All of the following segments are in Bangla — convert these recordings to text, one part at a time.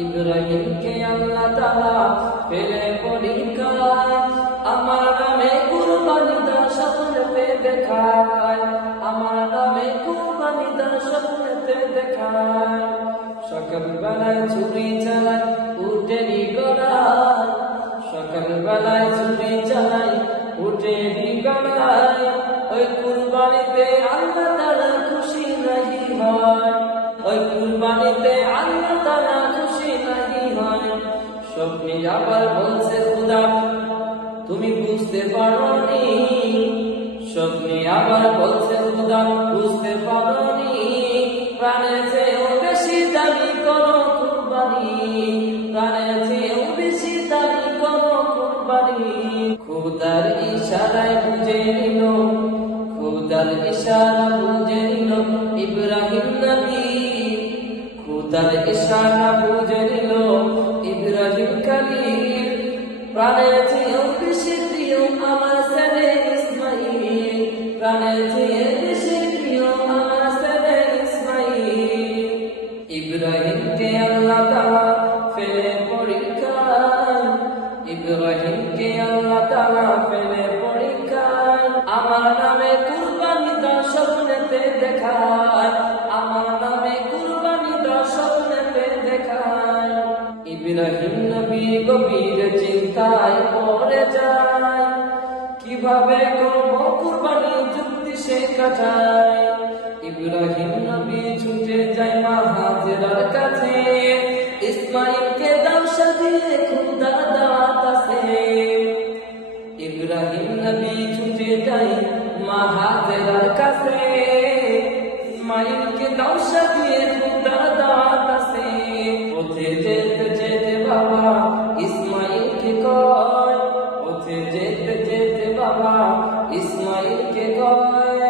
ইব্রাহিমকে আল্লাহ তাআলা ফেলে পরীক্ষায়, আমার নামে কুরবানি দেওয়ার স্বপ্নেতে দেখায়, আমার নামে কুরবানি দেওয়ার স্বপ্নেতে দেখায়। সকালবেলায় ছুরি চালায় উটেরই গড়ায়, সকালবেলায় ছুরি চালায় উটেরই গড়ায়, ওই কুরবানিতে আল্লাহ তাআলা খুশি নাহি হয়, ওই কুরবানিতে আল্লাহ তাআলা খুশি নাহি হয়। স্বপ্নে আবার বলছে খোদা তুমি বুঝতে পারোনি, স্বপ্নে আবার বলছে খোদা বুঝতে পারোনি, প্রাণের চেয়েও বেশি দামি করো কুরবানি, প্রাণের চেয়েও বেশি দামি করো কুরবানি। খোদার ইশারায় বুঝে নিল, খোদার ইশারা বুঝে নিল ইব্রাহিম নবী, খোদার ইশারা বুঝে নিল ইব্রাহিম খলিল, প্রাণের চেয়েও বেশি প্রিয় আমার ছেলে ইসমাইল, প্রাণের চেয়ে বেশি প্রিয় আমার ছেলে ইসমাইল। ইব্রাহিমকে আল্লাহ তাআলা ফেলে পরীক্ষায়, ইব্রাহিমকে আল্লাহ তাআলা ফেলে পরীক্ষায়, আমার নামে কুরবানি দেওয়ার স্বপ্নেতে দেখায়, আমার নামে কুরবানি দেওয়ার স্বপ্নেতে দেখায়। ইব্রাহিম নবী গভীর চিন্তায় পড়ে যায়, কিভাবে করব কুরবানি যুক্তি সে কাটায়। ইব্রাহিম নবী ছুটে যায় মা হাজেরার কাছে, ইসমাইলকে দাও সাজিয়ে খোদা দাওয়াত আছে। ইব্রাহিম নবী ছুটে যায় মা হাজেরার কাছে, ইসমাইলকে দাও সাজিয়ে খোদা দাওয়াত আছে। পথে যেতে যেতে বাবা ইসমাইলকে কয়, পথে যেতে যেতে বাবা ইসমাইলকে কয়,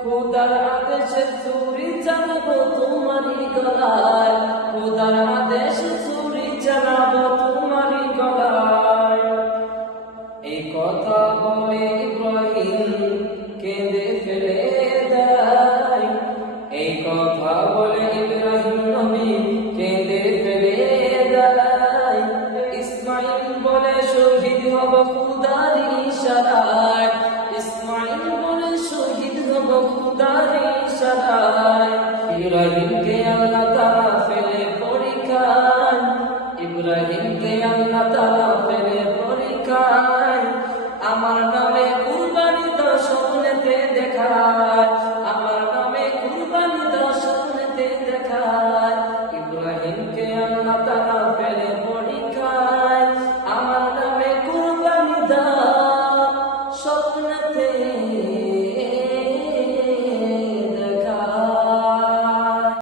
খোদার আদেশে ছুরি চালাবো তোমারই গলায়।